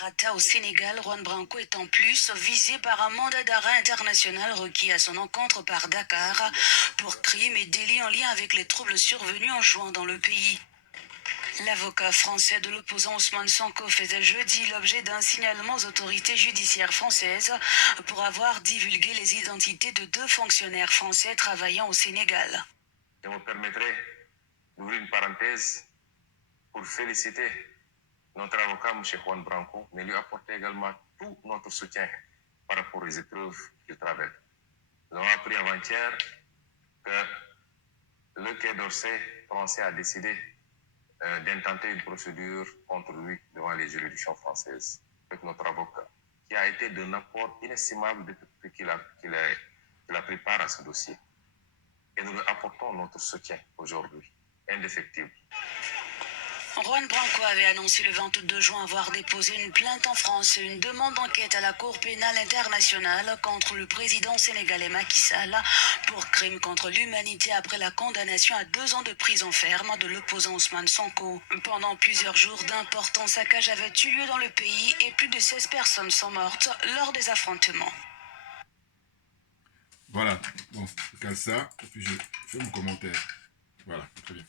Grata au Sénégal, Juan Branco est en plus visé par un mandat d'arrêt international requis à son encontre par Dakar pour crimes et délits en lien avec les troubles survenus en juin dans le pays. L'avocat français de l'opposant Ousmane Sonko faisait jeudi l'objet d'un signalement aux autorités judiciaires françaises pour avoir divulgué les identités de deux fonctionnaires français travaillant au Sénégal. Je me permettrai d'ouvrir une parenthèse pour féliciter notre avocat, M. Juan Branco, mais lui apporter également tout notre soutien par rapport aux épreuves qu'il traverse. Nous avons appris avant-hier que le Quai d'Orsay français a décidé d'intenter une procédure contre lui devant les juridictions françaises avec notre avocat, qui a été d'un apport inestimable depuis qu'il a pris part à ce dossier. Et nous lui apportons notre soutien aujourd'hui, indéfectible. Juan Branco avait annoncé le 22 juin avoir déposé une plainte en France et une demande d'enquête à la Cour pénale internationale contre le président sénégalais Macky Sall pour crime contre l'humanité après la condamnation à 2 ans de prison ferme de l'opposant Ousmane Sonko. Pendant plusieurs jours, d'importants saccages avaient eu lieu dans le pays et plus de 16 personnes sont mortes lors des affrontements. Voilà, bon, je cale ça, et puis je fais mon commentaire. Voilà, très bien.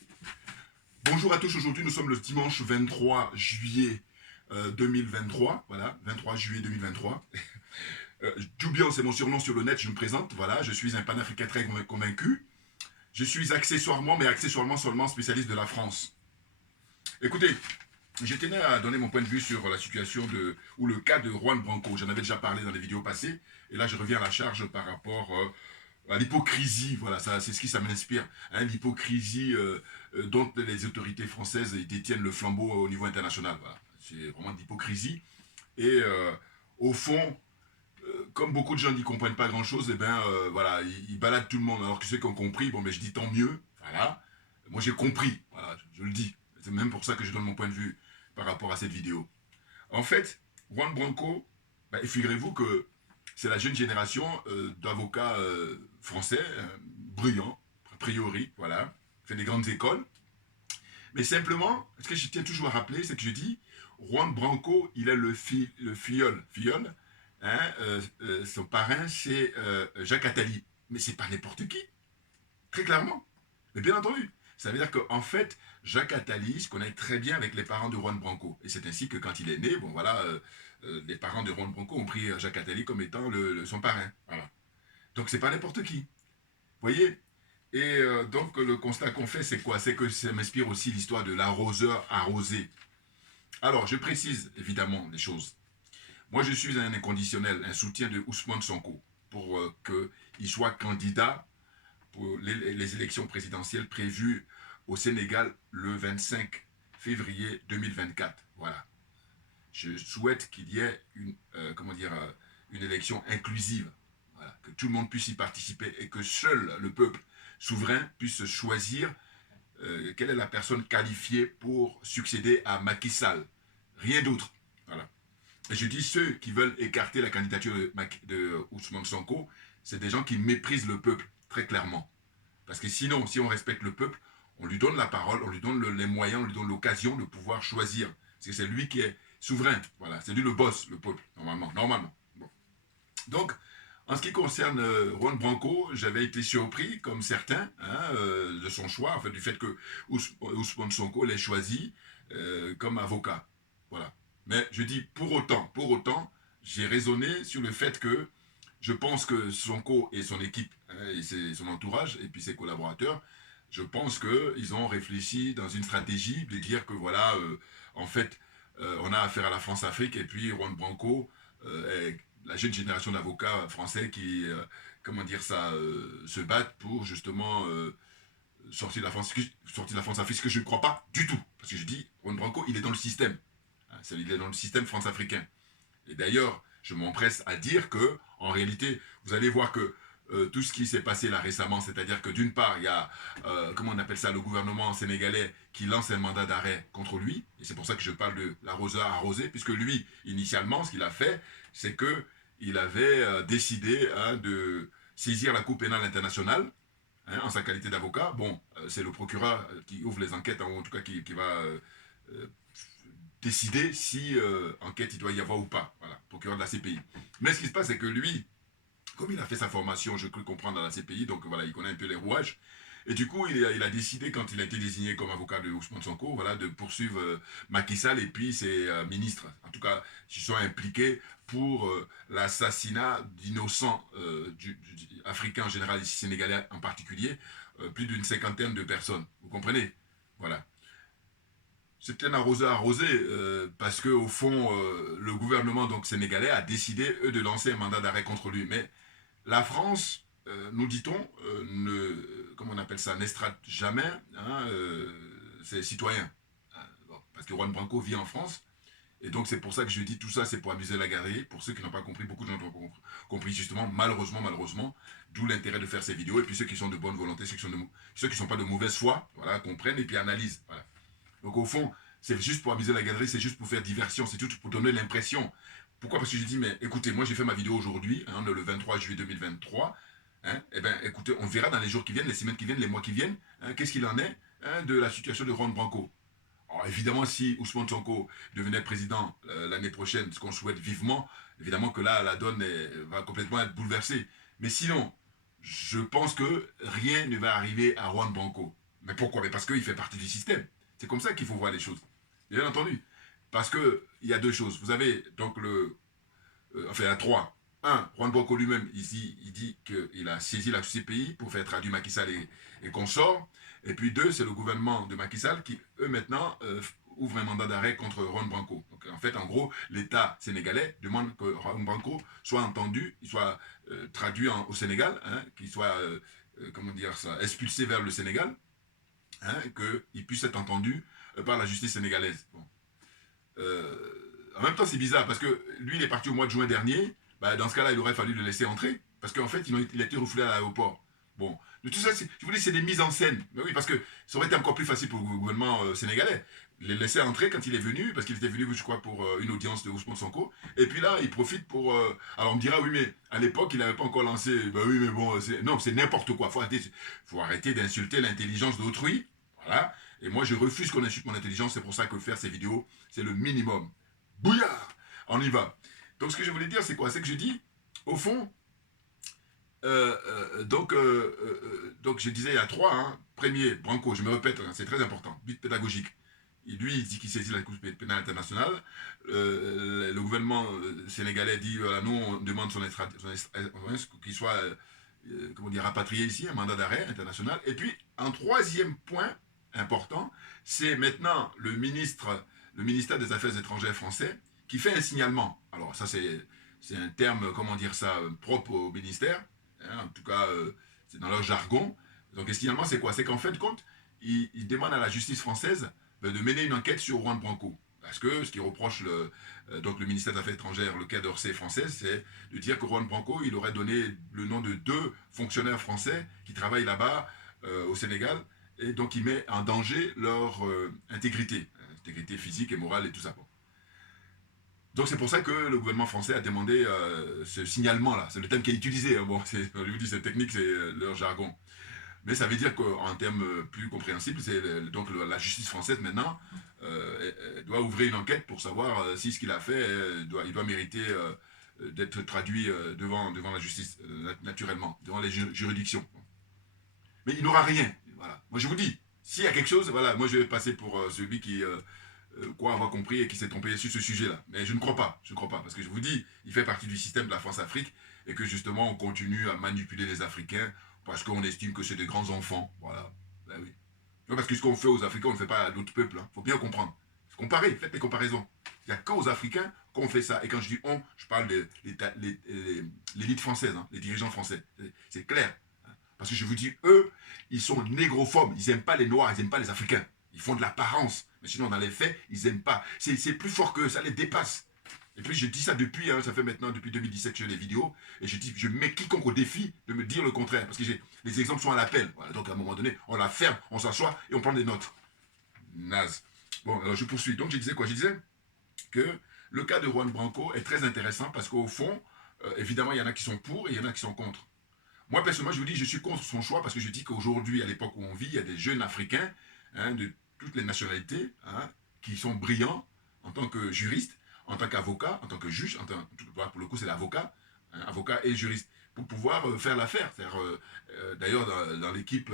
Bonjour à tous, aujourd'hui nous sommes le dimanche 23 juillet 2023, voilà, 23 juillet 2023. Jubian, c'est mon surnom sur le net, je me présente, voilà, je suis un panafricain très convaincu. Je suis accessoirement seulement spécialiste de la France. Écoutez, je tenais à donner mon point de vue sur la situation ou le cas de Juan Branco. J'en avais déjà parlé dans les vidéos passées, et là je reviens à la charge par rapport à l'hypocrisie, voilà, c'est ce qui ça m'inspire, hein, l'hypocrisie dont les autorités françaises détiennent le flambeau au niveau international. Voilà. C'est vraiment de l'hypocrisie. Et au fond, comme beaucoup de gens n'y comprennent pas grand-chose, et ben voilà, ils baladent tout le monde. Alors que ceux qui ont compris, bon, mais je dis tant mieux, voilà. Moi j'ai compris, voilà, je le dis. C'est même pour ça que je donne mon point de vue par rapport à cette vidéo. En fait, Juan Branco, bah, figurez-vous que c'est la jeune génération d'avocats français, brillants, a priori, voilà, fait des grandes écoles. Mais simplement, ce que je tiens toujours à rappeler, c'est que je dis, Juan Branco, il a le filleul, hein, son parrain, c'est Jacques Attali. Mais c'est pas n'importe qui, très clairement. Mais bien entendu, ça veut dire qu'en fait, Jacques Attali se connaît très bien avec les parents de Juan Branco. Et c'est ainsi que quand il est né, bon voilà, les parents de Juan Branco ont pris Jacques Attali comme étant son parrain. Voilà. Donc c'est pas n'importe qui. Vous voyez. Et donc le constat qu'on fait, c'est quoi? C'est que ça m'inspire aussi l'histoire de l'arroseur arrosé. Alors, je précise évidemment les choses. Moi, je suis un inconditionnel, un soutien de Ousmane Sonko pour qu'il soit candidat pour les élections présidentielles prévues au Sénégal le 25 février 2024. Voilà. Je souhaite qu'il y ait une élection inclusive, voilà, que tout le monde puisse y participer et que seul le peuple souverain puisse choisir quelle est la personne qualifiée pour succéder à Macky Sall. Rien d'autre. Voilà. Et je dis ceux qui veulent écarter la candidature de Ousmane Sonko, c'est des gens qui méprisent le peuple, très clairement. Parce que sinon, si on respecte le peuple, on lui donne la parole, on lui donne les moyens, on lui donne l'occasion de pouvoir choisir. Parce que c'est lui qui est souverain. Voilà, c'est lui le boss, le peuple, normalement. Bon. Donc, en ce qui concerne Juan Branco, j'avais été surpris, comme certains, hein, de son choix, en fait, du fait que Ousmane Sonko l'ait choisi comme avocat. Voilà. Mais je dis pour autant, j'ai raisonné sur le fait que je pense que Sonko et son équipe, hein, et son entourage, et puis ses collaborateurs, je pense qu'ils ont réfléchi dans une stratégie de dire que voilà, en fait, on a affaire à la France-Afrique, et puis Juan Branco est la jeune génération d'avocats français qui, se battent pour justement sortir de la France-Afrique, ce que je ne crois pas du tout. Parce que je dis, Juan Branco, il est dans le système. Il est dans le système France-africain. Et d'ailleurs, je m'empresse à dire que, en réalité, vous allez voir que tout ce qui s'est passé là récemment, c'est-à-dire que d'une part, il y a, comment on appelle ça, le gouvernement sénégalais qui lance un mandat d'arrêt contre lui, et c'est pour ça que je parle de l'arroseur arrosé, puisque lui, initialement, ce qu'il a fait, c'est qu'il avait décidé de saisir la Cour pénale internationale, hein, en sa qualité d'avocat. Bon, c'est le procureur qui ouvre les enquêtes, en tout cas qui va décider si enquête il doit y avoir ou pas. Voilà, procureur de la CPI. Mais ce qui se passe, c'est que lui, comme il a fait sa formation, je peux comprendre, dans la CPI, donc voilà, il connaît un peu les rouages. Et du coup, il a décidé, quand il a été désigné comme avocat de Ousmane Sonko, voilà, de poursuivre Macky Sall et puis ses ministres. En tout cas, qui sont impliqués pour l'assassinat d'innocents africains en général, ici sénégalais en particulier, plus d'une cinquantaine de personnes. Vous comprenez? Voilà. C'est un arrosé parce que au fond, le gouvernement donc sénégalais a décidé, eux, de lancer un mandat d'arrêt contre lui. Mais la France, nous dit-on, comment on appelle ça, n'estrade jamais hein, ses citoyens. Bon, parce que Juan Branco vit en France. Et donc c'est pour ça que je dis tout ça, c'est pour amuser la galerie. Pour ceux qui n'ont pas compris, beaucoup de gens ont compris justement, malheureusement, d'où l'intérêt de faire ces vidéos. Et puis ceux qui sont de bonne volonté, ceux qui ne sont pas de mauvaise foi, voilà, comprennent et puis analysent. Voilà. Donc au fond, c'est juste pour amuser la galerie, c'est juste pour faire diversion, c'est tout pour donner l'impression. Pourquoi? Parce que je dis, mais écoutez, moi j'ai fait ma vidéo aujourd'hui, hein, le 23 juillet 2023. Hein, eh bien, écoutez, on verra dans les jours qui viennent, les semaines qui viennent, les mois qui viennent, hein, qu'est-ce qu'il en est hein, de la situation de Juan Branco. Alors évidemment, si Ousmane Sonko devenait président l'année prochaine, ce qu'on souhaite vivement, évidemment que là, la donne va complètement être bouleversée. Mais sinon, je pense que rien ne va arriver à Juan Branco. Mais pourquoi? Mais parce qu'il fait partie du système. C'est comme ça qu'il faut voir les choses. Bien entendu. Parce qu'il y a deux choses. Vous avez donc enfin, il y a trois. Un, Juan Branco lui-même, il dit qu'il a saisi la CPI pour faire traduire Macky Sall et consorts. Et puis deux, c'est le gouvernement de Macky Sall qui, eux, maintenant, ouvrent un mandat d'arrêt contre Juan Branco. Donc, en fait, en gros, l'État sénégalais demande que Juan Branco soit entendu, il soit traduit au Sénégal, hein, qu'il soit, comment dire ça, expulsé vers le Sénégal, hein, qu'il puisse être entendu par la justice sénégalaise. Bon. En même temps, c'est bizarre, parce que lui, il est parti au mois de juin dernier. Bah, dans ce cas-là, il aurait fallu le laisser entrer, parce qu'en fait, il a été refoulé à l'aéroport. Bon, de tout ça, je vous dis, c'est des mises en scène. Mais oui, parce que ça aurait été encore plus facile pour le gouvernement sénégalais. Les laisser entrer quand il est venu, parce qu'il était venu, je crois, pour une audience de Ousmane Sonko. Et puis là, il profite pour... alors on me dira, oui, mais à l'époque, il n'avait pas encore lancé... Bah oui, mais bon, non, c'est n'importe quoi. Faut arrêter d'insulter l'intelligence d'autrui. Voilà. Et moi, je refuse qu'on insulte mon intelligence. C'est pour ça que faire ces vidéos, c'est le minimum. Bouillard! On y va. Donc, ce que je voulais dire, c'est quoi? C'est que je dis, au fond... donc, je disais, il y a trois. Hein. Premier, Branco, je me répète, hein, c'est très important, but pédagogique. Lui, il dit qu'il saisit la Cour pénale internationale. Le gouvernement sénégalais dit, voilà, nous, on demande qu'il soit comment dire, rapatrié ici, un mandat d'arrêt international. Et puis, un troisième point important, c'est maintenant le ministère des Affaires étrangères français qui fait un signalement. Alors, ça, c'est un terme, comment dire ça, propre au ministère. Hein, en tout cas, c'est dans leur jargon. Donc, le signalement, c'est quoi? C'est qu'en fin de compte, ils demandent à la justice française de mener une enquête sur Juan Branco. Parce que ce qui reproche donc le ministère des Affaires étrangères, le Quai d'Orsay français, c'est de dire que Juan Branco, il aurait donné le nom de 2 fonctionnaires français qui travaillent là-bas au Sénégal, et donc il met en danger leur intégrité physique et morale et tout ça. Bon. Donc c'est pour ça que le gouvernement français a demandé ce signalement-là. C'est le terme qui est utilisé. Hein. Bon, je vous dis, c'est technique, c'est leur jargon. Mais ça veut dire qu'en termes plus compréhensibles, donc la justice française maintenant doit ouvrir une enquête pour savoir si ce qu'il a fait, il doit mériter d'être traduit devant la justice, naturellement, devant les juridictions. Mais il n'aura rien. Voilà. Moi je vous dis, s'il y a quelque chose, voilà, moi je vais passer pour celui qui croit avoir compris et qui s'est trompé sur ce sujet-là. Mais je ne crois pas, parce que je vous dis, il fait partie du système de la France-Afrique et que justement on continue à manipuler les Africains parce qu'on estime que c'est des grands enfants. Voilà. Ben oui. Non, parce que ce qu'on fait aux Africains, on ne le fait pas à d'autres peuples. Il faut bien comprendre. Comparez, faites des comparaisons. Il n'y a qu'aux Africains qu'on fait ça. Et quand je dis on, je parle de l'élite française, hein, les dirigeants français. C'est clair. Parce que je vous dis, eux, ils sont négrophobes. Ils n'aiment pas les Noirs, ils n'aiment pas les Africains. Ils font de l'apparence. Mais sinon, dans les faits, ils n'aiment pas. C'est plus fort qu'eux, ça les dépasse. Et puis je dis ça depuis, hein, ça fait maintenant depuis 2017 que je fais des vidéos, et je mets quiconque au défi de me dire le contraire, parce que les exemples sont à l'appel. Voilà, donc à un moment donné, on la ferme, on s'assoit et on prend des notes. Naze. Bon, alors je poursuis. Donc je disais quoi? Je disais que le cas de Juan Branco est très intéressant parce qu'au fond, évidemment, il y en a qui sont pour et il y en a qui sont contre. Moi, personnellement, je vous dis, je suis contre son choix parce que je dis qu'aujourd'hui, à l'époque où on vit, il y a des jeunes Africains hein, de toutes les nationalités hein, qui sont brillants, en tant que juriste, en tant qu'avocat, en tant que juge, pour le coup c'est l'avocat, hein, avocat et juriste, pour pouvoir faire l'affaire. D'ailleurs, dans l'équipe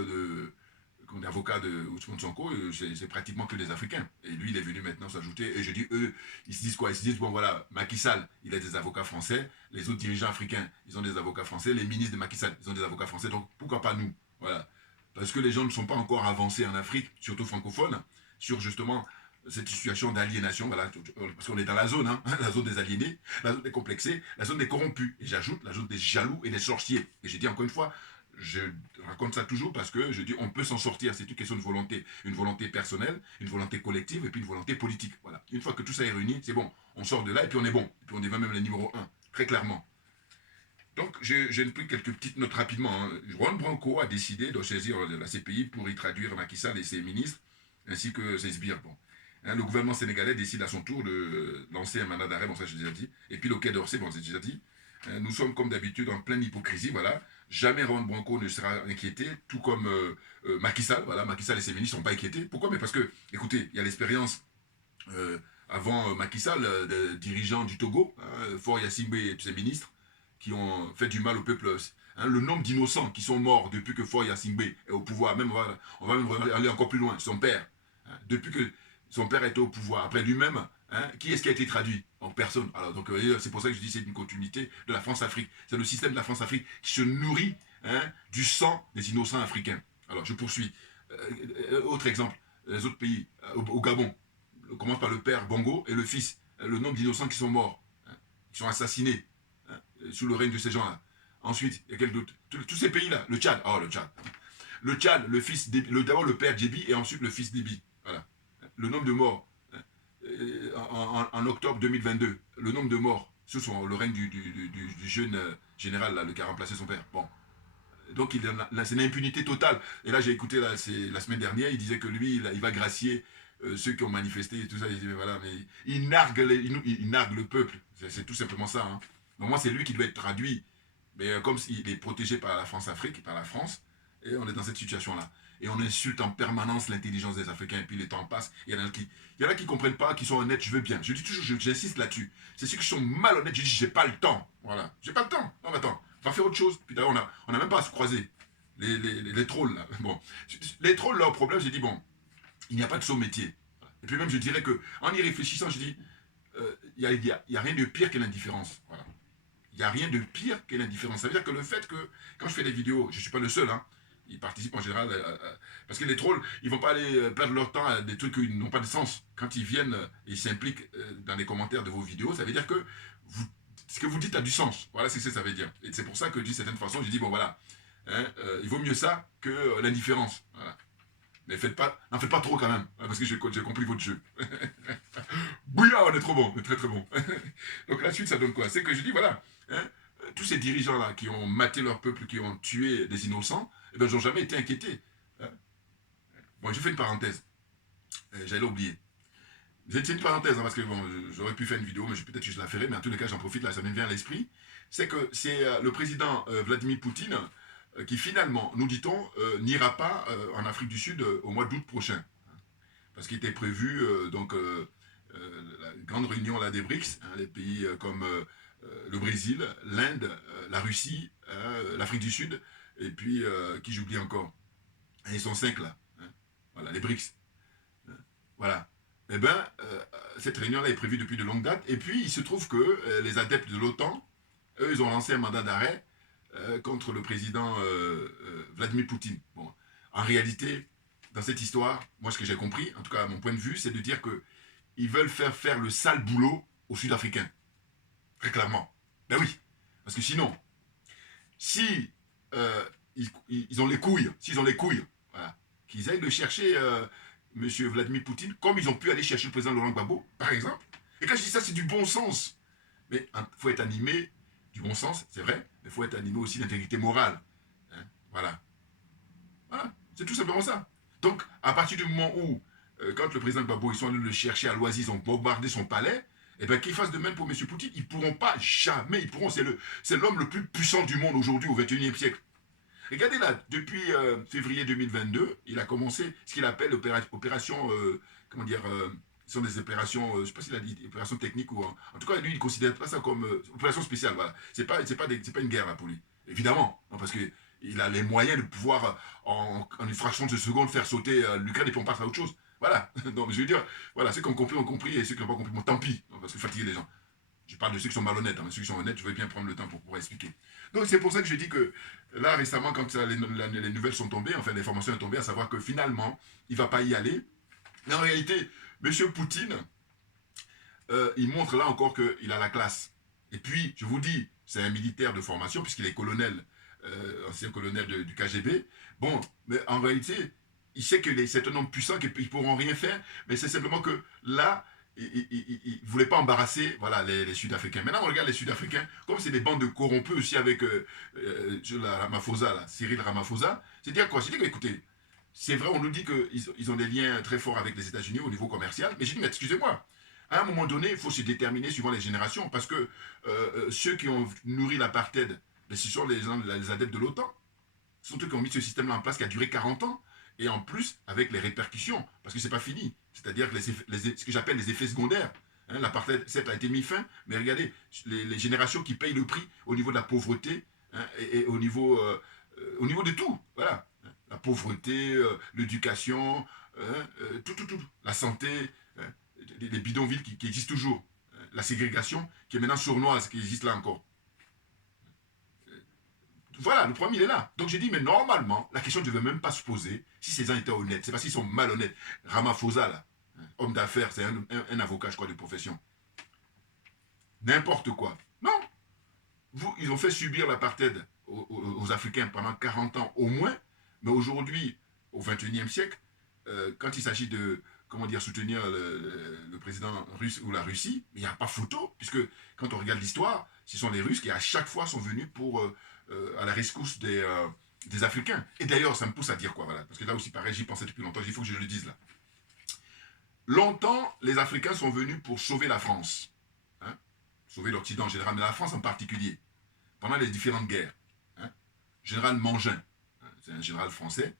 d'avocats de Ousmane Sonko, c'est pratiquement que des Africains. Et lui, il est venu maintenant s'ajouter. Et je dis, eux, ils se disent quoi? Ils se disent, bon voilà, Macky Sall, il a des avocats français. Les autres dirigeants africains, ils ont des avocats français. Les ministres de Macky Sall, ils ont des avocats français. Donc, pourquoi pas nous? Voilà. Parce que les gens ne sont pas encore avancés en Afrique, surtout francophones, sur justement cette situation d'aliénation, voilà, parce qu'on est dans la zone, hein, la zone des aliénés, la zone des complexés, la zone des corrompus, et j'ajoute la zone des jaloux et des sorciers. Et j'ai dit encore une fois, je raconte ça toujours parce que je dis on peut s'en sortir, c'est une question de volonté, une volonté personnelle, une volonté collective et puis une volonté politique. Voilà. Une fois que tout ça est réuni, c'est bon, on sort de là et puis on est bon, et puis on devient même le numéro 1, très clairement. Donc, j'ai pris quelques petites notes rapidement. Hein. Juan Branco a décidé de saisir la CPI pour y traduire Macky Sall et ses ministres, ainsi que ses sbires. Bon. Hein, le gouvernement sénégalais décide à son tour de lancer un mandat d'arrêt, bon ça j'ai déjà dit, et puis le Quai d'Orsay, bon j'ai déjà dit. Nous sommes comme d'habitude en pleine hypocrisie, voilà. Jamais Juan Branco ne sera inquiété, tout comme Macky Sall, voilà. Macky Sall et ses ministres ne sont pas inquiétés. Pourquoi? Mais parce que, écoutez, il y a l'expérience avant Macky Sall, dirigeant du Togo, hein, Faure Gnassingbé et ses ministres, qui ont fait du mal au peuple. Hein, le nombre d'innocents qui sont morts depuis que Faure Gnassingbé est au pouvoir, même, on va même aller encore plus loin, son père, hein, depuis que son père était au pouvoir, après lui-même, hein, qui est-ce qui a été traduit? En personne. Alors, donc, c'est pour ça que je dis que c'est une continuité de la France-Afrique. C'est le système de la France-Afrique qui se nourrit, hein, du sang des innocents africains. Alors, je poursuis. Autre exemple, les autres pays, au Gabon, on commence par le père Bongo et le fils, le nombre d'innocents qui sont morts, hein, qui sont assassinés, sous le règne de ces gens-là. Ensuite, il y a quelques d'autres. Tous ces pays-là, le Tchad, le Tchad, le fils, d'abord le père Djebi et ensuite le fils Déby. Voilà. Le nombre de morts en octobre 2022, le nombre de morts sous le règne du jeune général là, le qui a remplacé son père. Bon. Donc c'est une impunité totale. Et là j'ai écouté la semaine dernière, il disait que lui, il va gracier ceux qui ont manifesté et tout ça. Il dit, voilà, mais il nargue le peuple. C'est tout simplement ça. Hein. Donc moi, c'est lui qui doit être traduit. Mais comme il est protégé par la France-Afrique, par la France, et on est dans cette situation-là. Et on insulte en permanence l'intelligence des Africains, et puis les temps passent. Il y en a qui ne comprennent pas, qui sont honnêtes, je veux bien. Je dis toujours, j'insiste là-dessus. C'est ceux qui sont malhonnêtes, je dis, j'ai pas le temps. Voilà. J'ai pas le temps. Non, mais attends, on va faire autre chose. Puis d'ailleurs, on n'a même pas à se croiser. Les trolls, là. Bon. Les trolls, leur problème, j'ai dit, bon, il n'y a pas de saut métier. Et puis même, je dirais que, en y réfléchissant, je dis, il n'y a rien de pire que l'indifférence. Voilà. Il n'y a rien de pire que l'indifférence. Ça veut dire que le fait que, quand je fais des vidéos, je ne suis pas le seul, hein, ils participent en général, parce que les trolls, ils ne vont pas aller perdre leur temps à des trucs qui n'ont pas de sens. Quand ils viennent et ils s'impliquent dans les commentaires de vos vidéos, ça veut dire que ce que vous dites a du sens. Voilà ce que ça veut dire. Et c'est pour ça que, d'une certaine façon, je dis, bon voilà, hein, il vaut mieux ça que l'indifférence. Voilà. Mais n'en faites pas trop quand même, parce que j'ai compris votre jeu. Bouillard, on est trop bon, on est très très bon. Donc la suite, ça donne quoi? C'est que je dis, voilà, hein, tous ces dirigeants-là qui ont maté leur peuple, qui ont tué des innocents, eh ben, ils n'ont jamais été inquiétés. Hein. Bon, je fais une parenthèse. J'allais oublier. C'est une parenthèse, hein, parce que bon, j'aurais pu faire une vidéo, mais peut-être que je la ferai, mais en tous les cas, j'en profite, là, ça me vient à l'esprit. C'est que c'est le président Vladimir Poutine qui finalement, nous dit-on, n'ira pas en Afrique du Sud au mois d'août prochain. Parce qu'il était prévu donc la grande réunion là, des BRICS, hein, les pays comme le Brésil, l'Inde, la Russie, l'Afrique du Sud, et puis qui j'oublie encore. Et ils sont 5 là. Hein, voilà, les BRICS. Hein, voilà. Eh bien, cette réunion-là est prévue depuis de longues dates, et puis il se trouve que les adeptes de l'OTAN, eux, ils ont lancé un mandat d'arrêt contre le président Vladimir Poutine. Bon, en réalité, dans cette histoire, moi ce que j'ai compris, en tout cas à mon point de vue, c'est de dire qu'ils veulent faire le sale boulot aux Sud-Africains. Très clairement. Ben oui. Parce que sinon, si ils ont les couilles, voilà, qu'ils aillent le chercher, M. Vladimir Poutine, comme ils ont pu aller chercher le président Laurent Gbagbo, par exemple. Et quand je dis ça, c'est du bon sens. Mais il faut être animé du bon sens, c'est vrai, mais il faut être animé aussi d'intégrité morale. Hein, voilà. Voilà. C'est tout simplement ça. Donc, à partir du moment où, quand le président Gbagbo, ils sont allés le chercher à Loisy, ils ont bombardé son palais, et bien qu'ils fassent de même pour M. Poutine, ils ne pourront pas, jamais, ils pourront, c'est l'homme le plus puissant du monde aujourd'hui, au XXIe siècle. Regardez là, depuis février 2022, il a commencé ce qu'il appelle opération, Ce sont des opérations, je ne sais pas s'il a dit opérations techniques ou... En tout cas, lui, il ne considère pas ça comme opération spéciale. Voilà. Ce n'est pas une guerre là, pour lui. Évidemment, hein, parce qu'il a les moyens de pouvoir, en une fraction de seconde, faire sauter l'Ukraine et puis on passe à autre chose. Voilà. Donc, je veux dire, voilà, ceux qui ont compris ont compris et ceux qui n'ont pas compris, bon, tant pis, parce que fatiguer les gens. Je parle de ceux qui sont malhonnêtes, hein, mais ceux qui sont honnêtes, je vais bien prendre le temps pour pouvoir expliquer. Donc c'est pour ça que je dis que là, récemment, quand les nouvelles sont tombées, enfin l'information est tombée, à savoir que finalement, il ne va pas y aller. Mais en réalité, M. Poutine, il montre là encore qu'il a la classe. Et puis, je vous dis, c'est un militaire de formation, puisqu'il est colonel, ancien colonel du KGB. Bon, mais en réalité, il sait que c'est un homme puissant, qu'ils ne pourront rien faire, mais c'est simplement que là, il ne voulait pas embarrasser voilà, les Sud-Africains. Maintenant, on regarde les Sud-Africains, comme c'est des bandes de corrompus aussi avec Ramaphosa, là, Cyril Ramaphosa. C'est-à-dire quoi? C'est-à-dire qu'écoutez, c'est vrai, on nous dit qu'ils ont des liens très forts avec les États-Unis au niveau commercial, mais j'ai dit, mais excusez-moi, à un moment donné, il faut se déterminer suivant les générations, parce que ceux qui ont nourri l'apartheid, ce sont les adeptes de l'OTAN. Ce sont eux qui ont mis ce système-là en place qui a duré 40 ans, et en plus avec les répercussions, parce que c'est pas fini. C'est-à-dire ce que j'appelle les effets secondaires. Hein, l'apartheid, certes, a été mis fin, mais regardez, les générations qui payent le prix au niveau de la pauvreté, hein, et au niveau de tout. Voilà. La pauvreté, l'éducation, tout. La santé, les bidonvilles qui existent toujours. La ségrégation qui est maintenant sournoise, qui existe là encore. Voilà, le problème il est là. Donc j'ai dit, mais normalement, la question ne devait même pas se poser si ces gens étaient honnêtes. C'est parce qu'ils sont malhonnêtes. Ramaphosa, là, homme d'affaires, c'est un avocat, je crois, de profession. N'importe quoi. Non. Ils ont fait subir l'apartheid aux Africains pendant 40 ans au moins, mais aujourd'hui, au XXIe siècle, quand il s'agit de soutenir le président russe ou la Russie, il n'y a pas photo, puisque quand on regarde l'histoire, ce sont les Russes qui à chaque fois sont venus à la rescousse des Africains. Et d'ailleurs, ça me pousse à dire quoi, voilà, parce que là aussi, pareil, j'y pensais depuis longtemps, il faut que je le dise là. Longtemps, les Africains sont venus pour sauver la France, hein, sauver l'Occident en général, mais la France en particulier, pendant les différentes guerres. Hein. Général Mangin, hein, c'est un général français,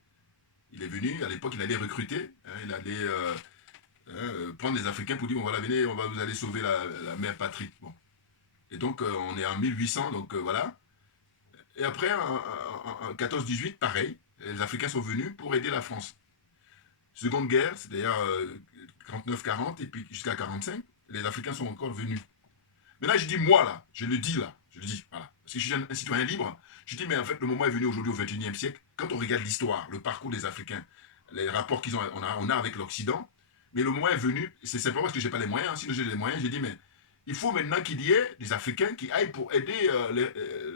il est venu, à l'époque, il allait recruter, hein, il allait prendre les Africains pour dire, bon voilà, venez, vous allez sauver la mère patrie. Bon. Et donc, on est en 1800, donc voilà. Et après, en 14-18, pareil, les Africains sont venus pour aider la France. Seconde guerre, c'est d'ailleurs 39-40, et puis jusqu'à 45, les Africains sont encore venus. Mais là, je dis moi, là, je le dis, voilà. Parce que je suis un citoyen libre, je dis, mais en fait, le moment est venu aujourd'hui au XXIe siècle, quand on regarde l'histoire, le parcours des Africains, les rapports on a avec l'Occident, mais le moment est venu, c'est simplement parce que je n'ai pas les moyens, hein, sinon j'ai les moyens, j'ai dit, mais il faut maintenant qu'il y ait des Africains qui aillent pour aider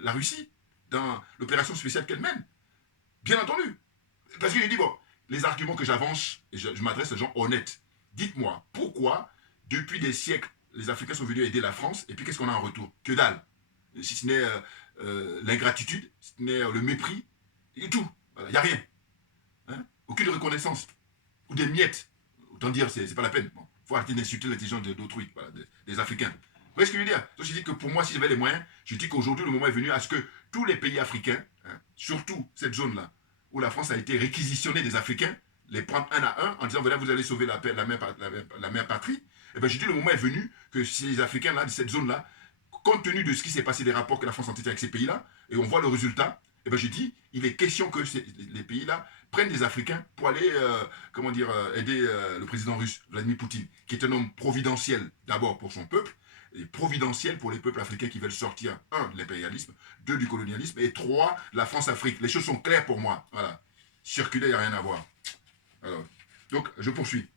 la Russie dans l'opération spéciale qu'elle mène. Bien entendu. Parce que j'ai dit, bon, les arguments que j'avance, et je m'adresse aux gens honnêtes. Dites-moi, pourquoi, depuis des siècles, les Africains sont venus aider la France, et puis qu'est-ce qu'on a en retour? Que dalle. Si ce n'est l'ingratitude, si ce n'est le mépris, et tout. Il n'y a rien. Hein? Aucune reconnaissance. Ou des miettes. Autant dire, c'est pas la peine. Bon, faut arrêter d'insulter l'intelligence d'autrui, voilà, des Africains. Vous voyez ce que je veux dire? Donc je dis que pour moi, si j'avais les moyens, je dis qu'aujourd'hui, le moment est venu à ce que tous les pays africains, hein, surtout cette zone-là, où la France a été réquisitionnée des Africains, les prendre un à un en disant, voilà, vous allez sauver la mère patrie, et bien je dis, le moment est venu que ces Africains-là, de cette zone-là, compte tenu de ce qui s'est passé, des rapports que la France a été avec ces pays-là, et on voit le résultat, et bien je dis, il est question que les pays-là prennent des Africains pour aller, aider le président russe, Vladimir Poutine, qui est un homme providentiel, d'abord pour son peuple, et providentiel pour les peuples africains qui veulent sortir, 1, de l'impérialisme, 2, du colonialisme, et 3, la France-Afrique. Les choses sont claires pour moi. Voilà. Circuler, il n'y a rien à voir. Alors, donc, je poursuis.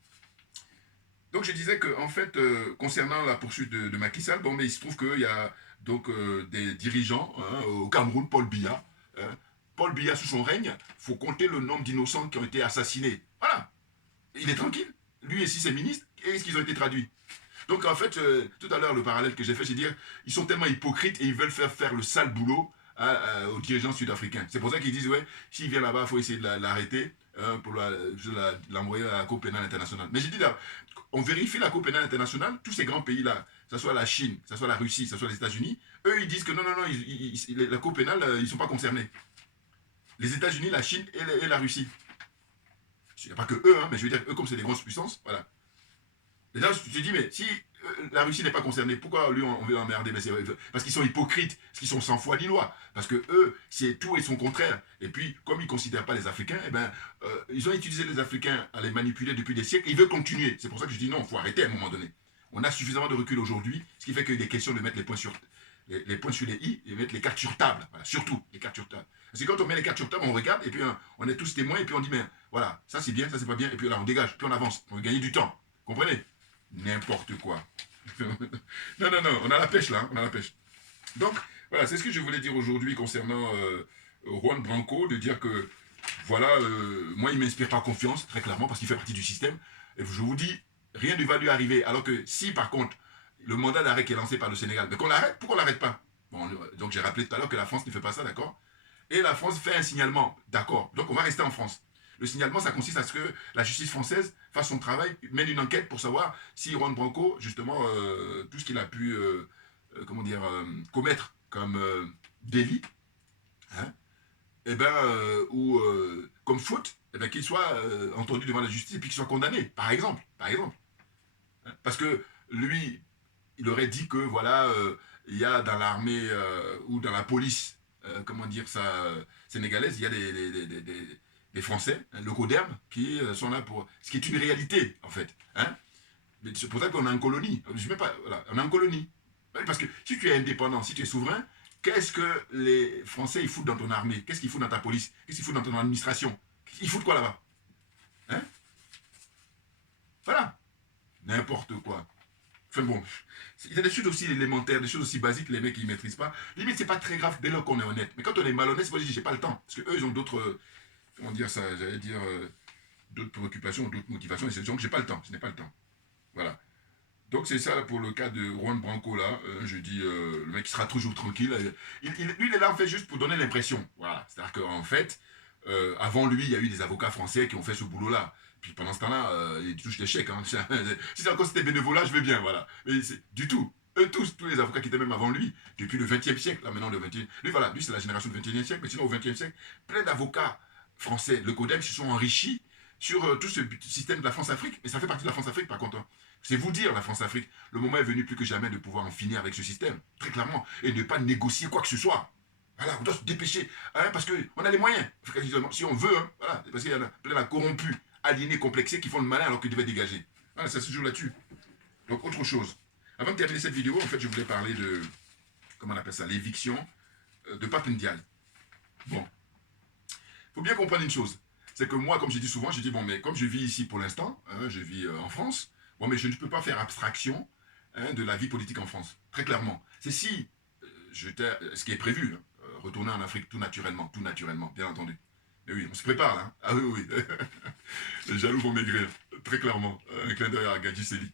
Donc, je disais que, en fait, concernant la poursuite de Macky Sall, bon, mais il se trouve qu'il y a donc des dirigeants hein, au Cameroun, Paul Biya. Paul Biya, sous son règne, il faut compter le nombre d'innocents qui ont été assassinés. Voilà. Il est tranquille. Lui et ses ministres, est-ce qu'ils ont été traduits? Donc en fait, tout à l'heure, le parallèle que j'ai fait, c'est dire, ils sont tellement hypocrites et ils veulent faire le sale boulot aux dirigeants sud-africains. C'est pour ça qu'ils disent, ouais, s'il vient là-bas, il faut essayer de l'arrêter pour l'envoyer à la Cour pénale internationale. Mais j'ai dit là, on vérifie la Cour pénale internationale, tous ces grands pays-là, que ce soit la Chine, que ce soit la Russie, que ce soit les États-Unis, eux, ils disent que non, la Cour pénale, ils ne sont pas concernés. Les États-Unis, la Chine et la Russie. Il n'y a pas que eux, hein, mais je veux dire, eux, comme c'est des grosses puissances, voilà. Et là, je te dis, mais si la Russie n'est pas concernée, pourquoi lui on veut l'emmerder? Parce qu'ils sont hypocrites, parce qu'ils sont sans foi ni loi. Parce que eux, c'est tout et son contraire. Et puis, comme ils ne considèrent pas les Africains, eh ben, ils ont utilisé les Africains à les manipuler depuis des siècles. Ils veulent continuer. C'est pour ça que je dis non, il faut arrêter à un moment donné. On a suffisamment de recul aujourd'hui, ce qui fait qu'il est question de mettre les points sur les i et mettre les cartes sur table. Voilà, surtout les cartes sur table. Parce que quand on met les cartes sur table, on regarde et puis on est tous témoins et puis on dit, mais voilà, ça c'est bien, ça c'est pas bien, et puis là on dégage, puis on avance, on veut gagner du temps. Comprenez? N'importe quoi. Non, non, non, on a la pêche là, on a la pêche. Donc, voilà, c'est ce que je voulais dire aujourd'hui concernant Juan Branco, de dire que, voilà, moi il ne m'inspire pas confiance, très clairement, parce qu'il fait partie du système. Et je vous dis, rien ne va lui arriver. Alors que si, par contre, le mandat d'arrêt qui est lancé par le Sénégal, mais qu'on l'arrête, pourquoi on ne l'arrête pas? Bon, donc j'ai rappelé tout à l'heure que la France ne fait pas ça, d'accord? Et la France fait un signalement, d'accord? Donc on va rester en France. Le signalement, ça consiste à ce que la justice française fasse son travail, mène une enquête pour savoir si Juan Branco, justement, tout ce qu'il a pu, comment dire, commettre comme délit, hein, eh ben, ou comme faute, eh ben, qu'il soit entendu devant la justice et puis qu'il soit condamné, par exemple. Par exemple. Hein, parce que lui, il aurait dit que, voilà, il y a dans l'armée ou dans la police, comment dire ça, sénégalaise, il y a des Français, hein, le Coderm, qui sont là pour... Ce qui est une réalité, en fait. Hein. Mais c'est pour ça qu'on est en colonie. Je mets pas, voilà, on est en colonie. Parce que si tu es indépendant, si tu es souverain, qu'est-ce que les Français ils foutent dans ton armée? Qu'est-ce qu'ils foutent dans ta police? Qu'est-ce qu'ils foutent dans ton administration? Ils foutent quoi là-bas? Hein? Voilà. N'importe quoi. Enfin bon, il y a des choses aussi élémentaires, des choses aussi basiques que les mecs ils ne maîtrisent pas. Limite, c'est pas très grave dès lors qu'on est honnête. Mais quand on est malhonnête, c'est pas dire j'ai pas le temps. Parce qu'eux, ils ont d'autres... comment dire ça? J'allais dire... d'autres préoccupations, d'autres motivations. Et c'est donc j'ai pas le temps. Je n'ai pas le temps. Voilà. Donc c'est ça pour le cas de Juan Branco là. Je dis, le mec il sera toujours tranquille. Lui il est là en fait juste pour donner l'impression. Voilà. C'est-à-dire qu'en fait, avant lui, il y a eu des avocats français qui ont fait ce boulot là. Puis pendant ce temps-là, il touche des chèques. Hein. Si c'est encore c'était bénévolat, je veux bien, voilà. Mais c'est du tout. Eux tous les avocats qui étaient même avant lui, depuis le XXe siècle, là maintenant le XXe. Lui voilà, lui c'est la génération du XXIe siècle, mais sinon au XXe siècle, plein d'avocats français, le Codem, se sont enrichis sur tout ce système de la France-Afrique. Et ça fait partie de la France-Afrique par contre. Hein. C'est vous dire, la France-Afrique, le moment est venu plus que jamais de pouvoir en finir avec ce système, très clairement, et ne pas négocier quoi que ce soit. Voilà, on doit se dépêcher, hein, parce qu'on a les moyens, si on veut, hein, voilà, parce qu'il y en a plein de corrompus, aliénés, complexés, qui font le malin alors qu'ils devaient dégager. Voilà, ça se joue là-dessus. Donc, autre chose. Avant de terminer cette vidéo, en fait, je voulais parler de, comment on appelle ça, l'éviction de Pape Ndiaye. Bon, il faut bien comprendre une chose, c'est que moi, comme je dis souvent, je dis, bon, mais comme je vis ici pour l'instant, hein, je vis en France, bon, mais je ne peux pas faire abstraction hein, de la vie politique en France, très clairement. C'est si, ce qui est prévu, hein, retourner en Afrique tout naturellement, bien entendu. Et oui, on se prépare là. Hein. Ah oui, oui. Les jaloux vont maigrir, très clairement. Un clin d'œil à Gadji Seli.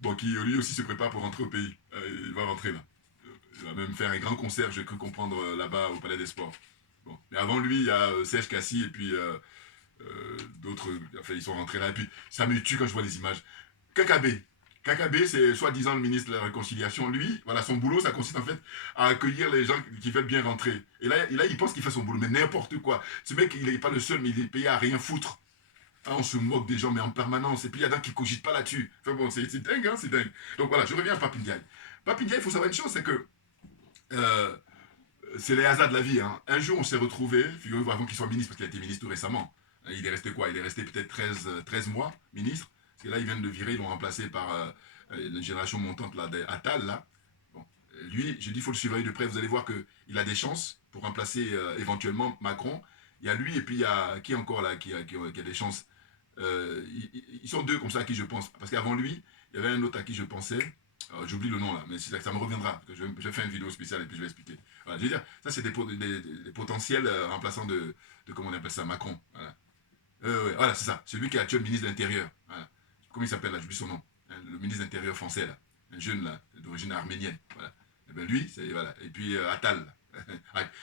Bon, qui lui aussi se prépare pour rentrer au pays. Il va rentrer là. Il va même faire un grand concert, j'ai cru comprendre, là-bas au Palais des Sports. Bon. Mais avant lui, il y a Serge Kassi et puis d'autres. Enfin, ils sont rentrés là. Et puis, ça me tue quand je vois les images. Kakabe. Kakabe, c'est soi-disant le ministre de la Réconciliation. Lui, voilà, son boulot, ça consiste en fait à accueillir les gens qui veulent bien rentrer. Et là il pense qu'il fait son boulot, mais n'importe quoi. Ce mec, il n'est pas le seul, mais il est payé à rien foutre. Hein, on se moque des gens, mais en permanence. Et puis il y a d'autres qui ne cogitent pas là-dessus. Enfin bon, c'est dingue, hein, c'est dingue. Donc voilà, je reviens à Pape Ndiaye. Pape Ndiaye, il faut savoir une chose, c'est que c'est les hasards de la vie. Hein. Un jour, on s'est retrouvés, figurez-vous, avant qu'il soit ministre, parce qu'il a été ministre tout récemment. Il est resté quoi? Il est resté peut-être 13 mois, ministre. Parce que là, ils viennent de virer, ils l'ont remplacé par une génération montante là, d'Attal, là. Bon. Lui, je dis, il faut le surveiller de près. Vous allez voir qu'il a des chances pour remplacer éventuellement Macron. Il y a lui et puis il y a qui encore là qui a des chances. Ils sont deux comme ça à qui je pense. Parce qu'avant lui, il y avait un autre à qui je pensais. J'oublie le nom là, mais ça me reviendra. Parce que je vais faire une vidéo spéciale et puis je vais expliquer. Voilà, je veux dire, ça c'est des potentiels remplaçants de comment on appelle ça, Macron. Voilà. Ouais, voilà, c'est ça. Celui qui est actuel ministre de l'Intérieur. Voilà. Comment il s'appelle là? J'oublie son nom. Hein, le ministre de l'Intérieur français là. Un jeune là, d'origine arménienne. Voilà. Et bien lui, c'est voilà. Et puis Attal.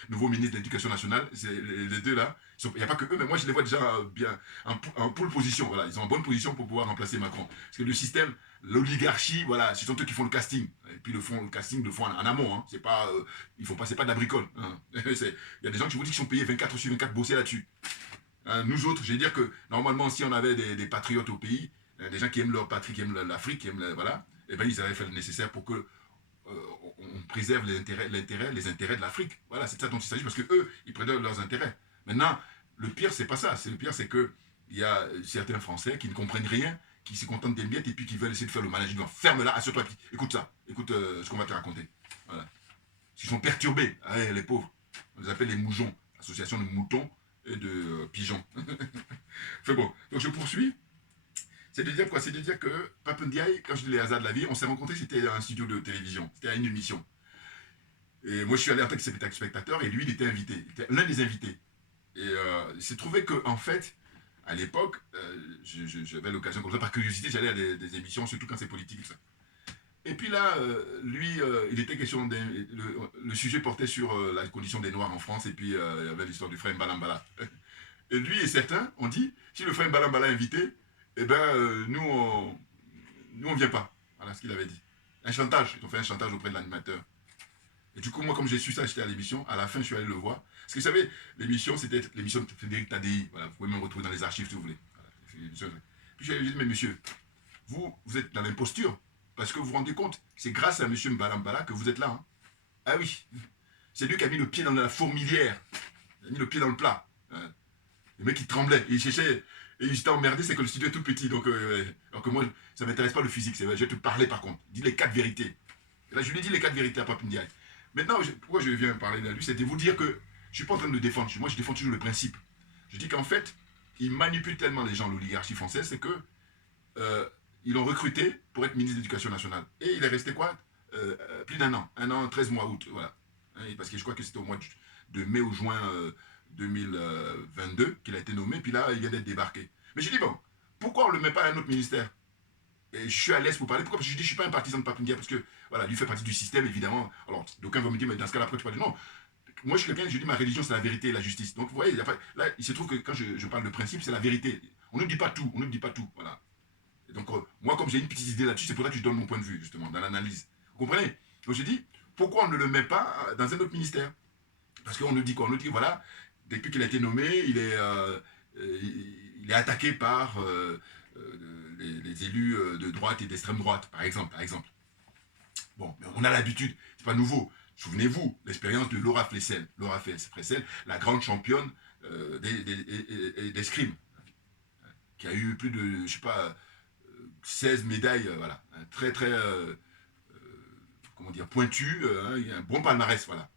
Nouveau ministre de l'Éducation nationale. Les deux là. Il n'y a pas que eux, mais moi je les vois déjà bien en pole position. Voilà. Ils sont en bonne position pour pouvoir remplacer Macron. Parce que le système, l'oligarchie, voilà, ce sont eux qui font le casting. Et puis le casting le font en amont. Hein. C'est pas, ils font pas, c'est pas de la bricole. Hein. Il y a des gens qui vous disent qu'ils sont payés 24 sur 24 bosser là-dessus. Nous autres, je vais dire que normalement, si on avait des patriotes au pays, des gens qui aiment leur patrie, qui aiment l'Afrique, qui aiment voilà, et ben ils avaient fait le nécessaire pour que on préserve les intérêts de l'Afrique. Voilà, c'est de ça dont il s'agit, parce que eux, ils préservent leurs intérêts. Maintenant, le pire, c'est pas ça. Le pire, c'est que il y a certains Français qui ne comprennent rien, qui se contentent des miettes et puis qui veulent essayer de faire le malin. Ils disent, ferme-la, assure-toi, écoute ça, écoute ce qu'on va te raconter. Voilà. Ils sont perturbés, hein, les pauvres. On les appelle les moujons, association de moutons et de pigeons. Fait bon, donc je poursuis. C'est de dire quoi? C'est de dire que Pape Ndiaye, quand je dis les hasards de la vie, on s'est rencontrés, c'était à un studio de télévision, c'était à une émission. Et moi, je suis allé en tant que spectateur et lui, il était invité. Il était l'un des invités. Et il s'est trouvé qu'en fait, à l'époque, j'avais l'occasion, comme ça, par curiosité, j'allais à des émissions, surtout quand c'est politique et tout ça. Et puis là, lui, il était question, le sujet portait sur la condition des Noirs en France, et puis il y avait l'histoire du frère Mbalambala. Et lui et certains ont dit, si le frère Mbalambala est invité, eh ben, nous, on vient pas. Voilà ce qu'il avait dit. Un chantage, ils ont fait un chantage auprès de l'animateur. Et du coup, moi, comme j'ai su ça, j'étais à l'émission. À la fin, je suis allé le voir. Parce que vous savez, l'émission, c'était l'émission de Frédéric Tadei. Voilà, vous pouvez me retrouver dans les archives si vous voulez. Voilà. Puis j'ai dit, mais monsieur, vous êtes dans l'imposture. Parce que vous vous rendez compte, c'est grâce à monsieur Mbalambala que vous êtes là. Hein. Ah oui, c'est lui qui a mis le pied dans la fourmilière. Il a mis le pied dans le plat. Hein. Le mec, il tremblait. Et il cherchait. Et il s'était emmerdé, c'est que le studio est tout petit. Donc, alors que moi, ça ne m'intéresse pas le physique. Je vais te parler par contre. Dis les 4 vérités. Et là, je lui ai dit les 4 vérités à Pape Ndiaye. Maintenant, pourquoi je viens parler de lui, c'est de vous dire que je ne suis pas en train de le défendre. Moi, je défends toujours le principe. Je dis qu'en fait, il manipule tellement les gens, l'oligarchie française, c'est que ils l'ont recruté pour être ministre de l'Éducation nationale. Et il est resté quoi plus d'un an. 1 an, 13 mois août. Voilà. Parce que je crois que c'était au mois de mai ou juin 2022 qu'il a été nommé. Puis là, il vient d'être débarqué. Mais je dis, bon, pourquoi on ne le met pas à un autre ministère? Et je suis à l'aise pour parler. Pourquoi? Parce que je dis, je ne suis pas un partisan de Pape Ndiaye, parce que, voilà, lui fait partie du système, évidemment. Alors, d'aucuns vont me dire, mais dans ce cas-là, après, tu parles. Non. Moi, je suis quelqu'un, je dis, ma religion, c'est la vérité et la justice. Donc, vous voyez, là, il se trouve que quand je parle de principe, c'est la vérité. On ne dit pas tout, voilà. Et donc, moi, comme j'ai une petite idée là-dessus, c'est pour ça que je donne mon point de vue, justement, dans l'analyse. Vous comprenez? Donc, je dis, pourquoi on ne le met pas dans un autre ministère? Parce qu'on nous dit quoi? On nous dit, voilà, depuis qu'il a été nommé, il est attaqué par les élus de droite et d'extrême droite, par exemple. Bon, mais on a l'habitude, c'est pas nouveau. Souvenez-vous, l'expérience de Laura Flessel. Laura Flessel, la grande championne d'escrime, qui a eu plus de, je sais pas, 16 médailles, voilà. Très, très, comment dire, pointu, il a un bon palmarès, voilà.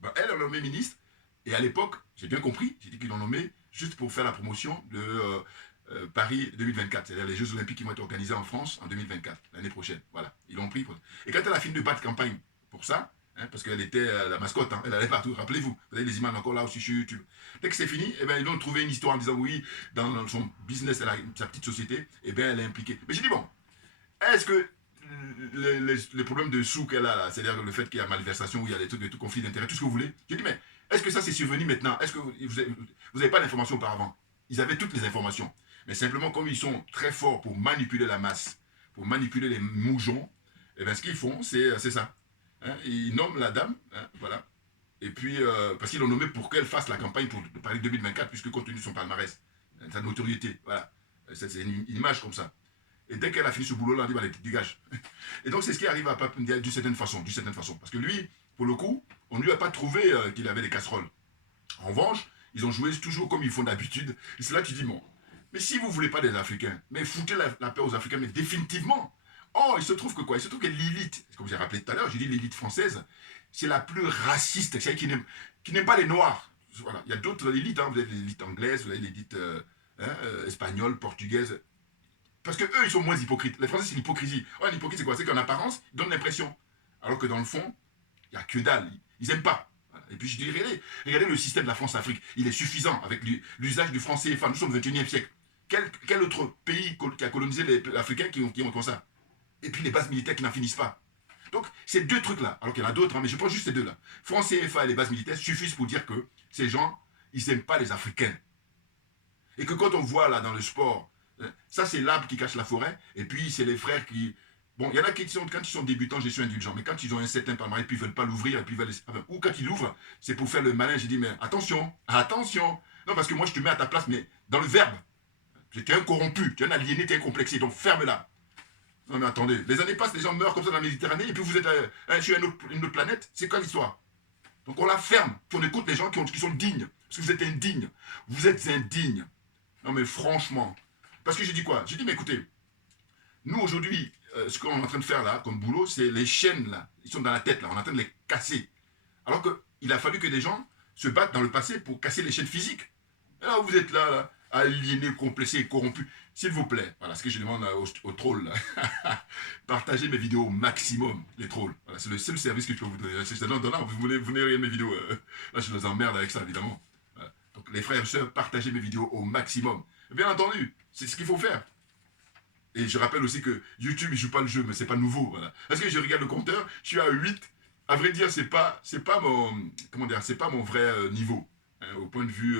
Ben, elle l'a nommé ministre, et à l'époque, j'ai bien compris, j'ai dit qu'ils l'ont nommé juste pour faire la promotion de Paris 2024, c'est-à-dire les Jeux Olympiques qui vont être organisés en France en 2024, l'année prochaine, voilà. Ils l'ont pris. Et quand elle a fini de battre campagne pour ça, hein, parce qu'elle était la mascotte, hein, elle allait partout, rappelez-vous, vous avez les images encore là aussi sur YouTube. Dès que c'est fini, eh ben, ils ont trouvé une histoire en disant oui, dans son business, elle a sa petite société, eh bien elle est impliquée. Mais j'ai dit bon, est-ce que les problèmes de sous qu'elle a là, c'est-à-dire le fait qu'il y a malversation, où il y a des trucs de tout conflit d'intérêt, tout ce que vous voulez, j'ai dit mais est-ce que ça c'est survenu maintenant? Est-ce que vous n'avez pas l'information auparavant? Ils avaient toutes les informations. Mais simplement, comme ils sont très forts pour manipuler la masse, pour manipuler les moujons, eh bien, ce qu'ils font, c'est ça. Hein, ils nomment la dame, hein, voilà. Et puis, parce qu'ils l'ont nommée pour qu'elle fasse la campagne pour Paris 2024, puisque compte tenu de son palmarès, sa notoriété, voilà. C'est une image comme ça. Et dès qu'elle a fini ce boulot-là, on dit, allez, dégage. Et donc, c'est ce qui arrive à Pape Ndiaye d'une certaine façon. Parce que lui, pour le coup, on ne lui a pas trouvé qu'il avait des casseroles. En revanche, ils ont joué toujours comme ils font d'habitude. Et c'est là que tu dis, bon, mais si vous ne voulez pas des Africains, mais foutez la paix aux Africains, mais définitivement. Oh, il se trouve que quoi? Il se trouve que l'élite, comme j'ai rappelé tout à l'heure, j'ai dit l'élite française, c'est la plus raciste, c'est qui n'aime pas les Noirs. Voilà. Il y a d'autres élites, hein. Vous avez l'élite anglaise, vous avez l'élite espagnole, portugaise. Parce que eux, ils sont moins hypocrites. Les Français, c'est l'hypocrisie. Oh, l'hypocrisie, c'est quoi? C'est qu'en apparence, ils donnent l'impression. Alors que dans le fond, il n'y a que dalle. Ils n'aiment pas. Voilà. Et puis je dirais, regardez le système de la France-Afrique. Il est suffisant avec l'usage du franc CFA. Nous sommes au XXIe siècle. Quel autre pays qui a colonisé les Africains qui ont comme ça? Et puis les bases militaires qui n'en finissent pas. Donc, ces deux trucs-là, alors qu'il y en a d'autres, hein, mais je prends juste ces deux-là. Franc CFA et les bases militaires suffisent pour dire que ces gens, ils n'aiment pas les Africains. Et que quand on voit là dans le sport, ça c'est l'arbre qui cache la forêt, et puis c'est les frères qui... Bon, il y en a qui sont, quand ils sont débutants, je suis indulgent, mais quand ils ont un certain palmarès, puis ils ne veulent pas l'ouvrir, et puis ou quand ils l'ouvrent, c'est pour faire le malin, j'ai dit, mais attention, attention. Non, parce que moi je te mets à ta place, mais dans le verbe. Tu es un corrompu, tu es un aliéné, tu es un complexé, donc ferme-la. Non mais attendez, les années passent, les gens meurent comme ça dans la Méditerranée, et puis vous êtes sur une autre planète. C'est quoi l'histoire? Donc on la ferme, puis on écoute les gens qui sont dignes. Parce que vous êtes indignes. Vous êtes indignes. Non mais franchement. Parce que j'ai dit quoi? J'ai dit, mais écoutez, nous aujourd'hui, ce qu'on est en train de faire là, comme boulot, c'est les chaînes là. Ils sont dans la tête là, on est en train de les casser. Alors qu'il a fallu que des gens se battent dans le passé pour casser les chaînes physiques. Et là, vous êtes là, aliénés, complexés, corrompus. S'il vous plaît, voilà ce que je demande aux trolls. Partagez mes vidéos au maximum, les trolls. Voilà, c'est le seul service que je peux vous donner. Si je te donne, vous venez regarder mes vidéos. Là, je les emmerde avec ça, évidemment. Voilà. Donc, les frères et sœurs, partagez mes vidéos au maximum. Bien entendu, c'est ce qu'il faut faire. Et je rappelle aussi que YouTube, il joue pas le jeu, mais c'est pas nouveau. Voilà. Parce que je regarde le compteur, je suis à 8. À vrai dire, c'est pas mon, comment dire, c'est pas mon vrai niveau. Hein, au point de vue...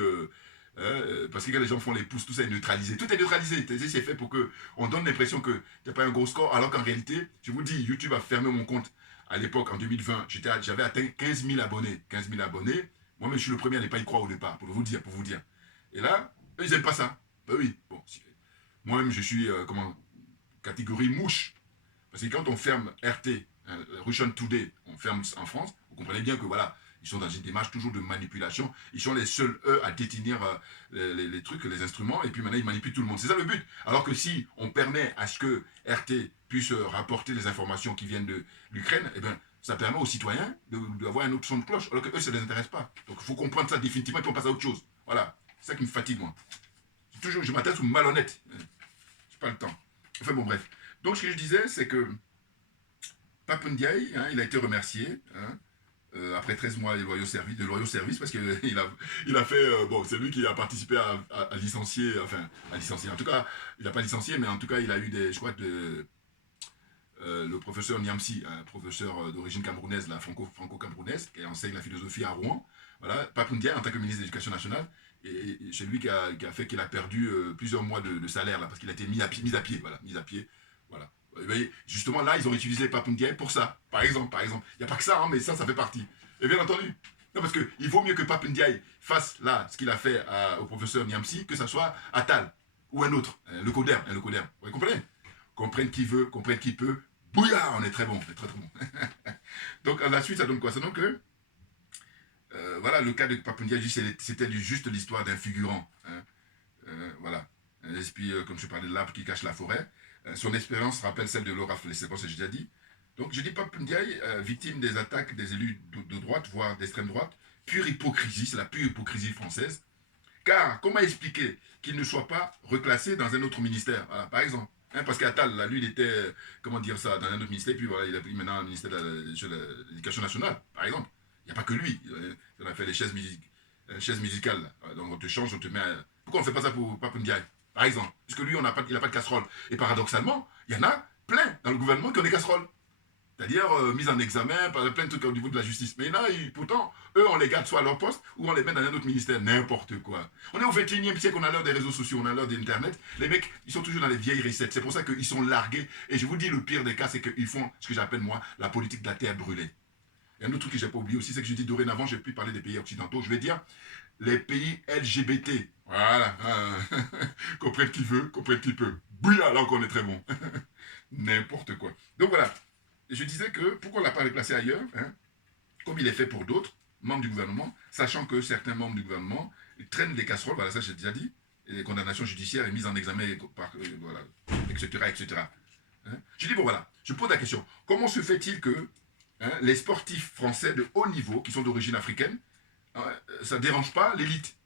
parce que quand les gens font les pouces, tout ça est neutralisé. Tout est neutralisé. C'est fait pour qu'on donne l'impression qu'il n'y a pas un gros score, alors qu'en réalité, je vous dis, YouTube a fermé mon compte. À l'époque, en 2020, j'avais atteint 15 000 abonnés. 15 000 abonnés. Moi-même, je suis le premier à ne pas y croire au départ, pour vous dire. Et là, eux, ils n'aiment pas ça. Ben oui, bon. Moi-même, je suis, catégorie mouche. Parce que quand on ferme RT, Russian Today, on ferme en France, vous comprenez bien que voilà, ils sont dans une démarche toujours de manipulation. Ils sont les seuls, eux, à détenir les trucs, les instruments, et puis maintenant, ils manipulent tout le monde. C'est ça le but. Alors que si on permet à ce que RT puisse rapporter les informations qui viennent de l'Ukraine, eh bien, ça permet aux citoyens d'avoir un autre son de cloche, alors que eux, ça ne les intéresse pas. Donc, il faut comprendre ça définitivement, et puis on passe à autre chose. Voilà. C'est ça qui me fatigue, moi. Je m'atteste aux malhonnêtes. J'ai pas le temps. Enfin, bon, bref. Donc, ce que je disais, c'est que Pape Ndiaye, il a été remercié, après 13 mois de loyaux service, parce qu'il a fait, bon, c'est lui qui a participé à licencier, en tout cas, il n'a pas licencié, mais en tout cas, il a eu je crois, le professeur Niamsi, un professeur d'origine camerounaise, franco-camerounaise, qui enseigne la philosophie à Rouen, voilà, Pape Ndiaye, en tant que ministre de l'Éducation nationale, et c'est lui qui a fait qu'il a perdu plusieurs mois de salaire, là, parce qu'il a été mis à pied, voilà. Vous voyez, justement, là, ils ont utilisé Pape Ndiaye pour ça, par exemple. Il n'y a pas que ça, mais ça fait partie. Et bien entendu, non, parce qu'il vaut mieux que Pape Ndiaye fasse là ce qu'il a fait au professeur Niamsi, que ça soit Attal ou un autre, le Coder. Vous comprenez? Comprenne qui veut, comprenne qui peut. Bouillard, on est très bon, très bon. Donc, à la suite, ça donne quoi? Ça donne que, voilà, le cas de Pape Ndiaye, c'était juste l'histoire d'un figurant. Voilà. Et puis, comme je parlais de l'arbre qui cache la forêt, son expérience rappelle celle de Laura Flessel, c'est ce que j'ai déjà dit. Donc, je dis Pape Ndiaye, victime des attaques des élus de droite, voire d'extrême droite, pure hypocrisie, c'est la pure hypocrisie française. Car, comment expliquer qu'il ne soit pas reclassé dans un autre ministère? Voilà, par exemple. Parce qu'Attal, là, lui, il était, comment dire ça, dans un autre ministère, puis voilà, il a pris maintenant un ministère de l'Éducation nationale, par exemple. Il n'y a pas que lui. On a fait les chaises musicales. Là. Donc, on te change, on te met à... Pourquoi on ne fait pas ça pour Pape Ndiaye, par exemple? Puisque lui, il n'a pas de casserole. Et paradoxalement, il y en a plein dans le gouvernement qui ont des casseroles. C'est-à-dire mise en examen, plein de trucs au niveau de la justice. Mais là, pourtant, eux, on les garde soit à leur poste ou on les met dans un autre ministère. N'importe quoi. On est au 21e siècle, on a l'heure des réseaux sociaux, on a l'heure d'Internet. Les mecs, ils sont toujours dans les vieilles recettes. C'est pour ça qu'ils sont largués. Et je vous dis, le pire des cas, c'est qu'ils font ce que j'appelle, moi, la politique de la terre brûlée. Et un autre truc que je n'ai pas oublié aussi, c'est que je dis dorénavant, je ne vais plus parler des pays occidentaux. Je vais dire les pays LGBT. Voilà. Comprenne qui veut, comprenne qui peut. Bouilla, là qu'on est très bon. N'importe quoi. Donc voilà. Je disais que, pourquoi on ne l'a pas déplacé ailleurs, comme il est fait pour d'autres membres du gouvernement, sachant que certains membres du gouvernement traînent des casseroles, voilà, ça j'ai déjà dit, et les condamnations judiciaires et mises en examen, voilà, etc. Je dis, bon voilà, je pose la question, comment se fait-il que les sportifs français de haut niveau, qui sont d'origine africaine, ça ne dérange pas l'élite?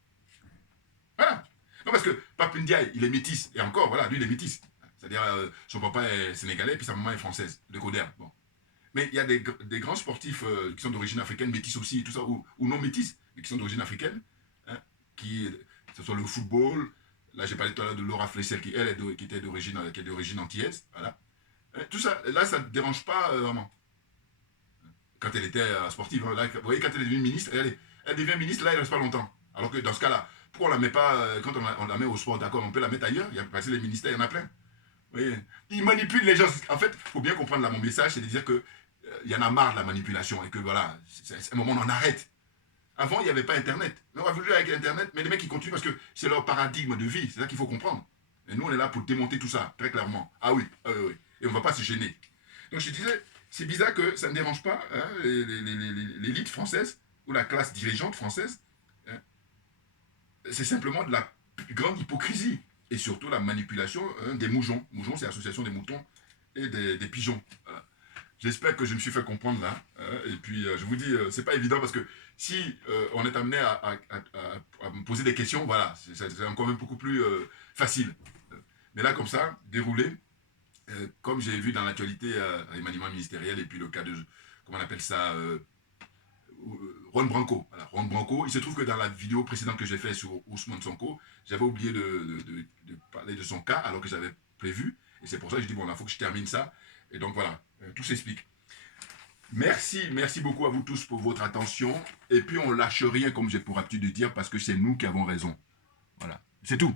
Voilà. Non, parce que Pape Ndiaye, il est métis, et encore, voilà, lui, il est métis. C'est-à-dire, son papa est sénégalais, puis sa maman est française, de Coder. Bon. Mais il y a des grands sportifs qui sont d'origine africaine, métis aussi, et tout ça, ou non métis, mais qui sont d'origine africaine, que ce soit le football, là j'ai parlé tout à l'heure de Laura Flessel, qui elle qui est d'origine antillaise, voilà. Tout ça, là, ça ne dérange pas vraiment. Quand elle était sportive, là, vous voyez, quand elle est devenue ministre, elle devient ministre, là, elle ne reste pas longtemps. Alors que dans ce cas-là, pourquoi on ne la met pas, quand on la met au sport, d'accord, on peut la mettre ailleurs, parce que les ministères, il y en a plein. Oui. Ils manipulent les gens. En fait, il faut bien comprendre là, mon message, c'est de dire que il y en a marre de la manipulation et que voilà, c'est un moment on en arrête. Avant, il n'y avait pas Internet. Mais on a voulu avec Internet, mais les mecs ils continuent parce que c'est leur paradigme de vie, c'est ça qu'il faut comprendre. Et nous, on est là pour démonter tout ça, très clairement. Ah oui, oui. Et on ne va pas se gêner. Donc je disais, c'est bizarre que ça ne dérange pas hein, l'élite française ou la classe dirigeante française. Hein. C'est simplement de la grande hypocrisie et surtout la manipulation hein, des moujons. Moujons, c'est l'association des moutons et des pigeons. Voilà. J'espère que je me suis fait comprendre là. Hein, et puis, je vous dis, c'est pas évident parce que si on est amené à me poser des questions, voilà, c'est encore même beaucoup plus facile. Mais là, comme ça, déroulé, comme j'ai vu dans l'actualité les maniements ministériels et puis le cas de, comment on appelle ça, Juan Branco. Voilà, Juan Branco. Il se trouve que dans la vidéo précédente que j'ai faite sur Ousmane Sonko, j'avais oublié de parler de son cas alors que j'avais prévu. Et c'est pour ça que je dis, bon, là, il faut que je termine ça. Et donc voilà, tout s'explique. Merci beaucoup à vous tous pour votre attention. Et puis on lâche rien, comme j'ai pour habitude de dire, parce que c'est nous qui avons raison. Voilà, c'est tout.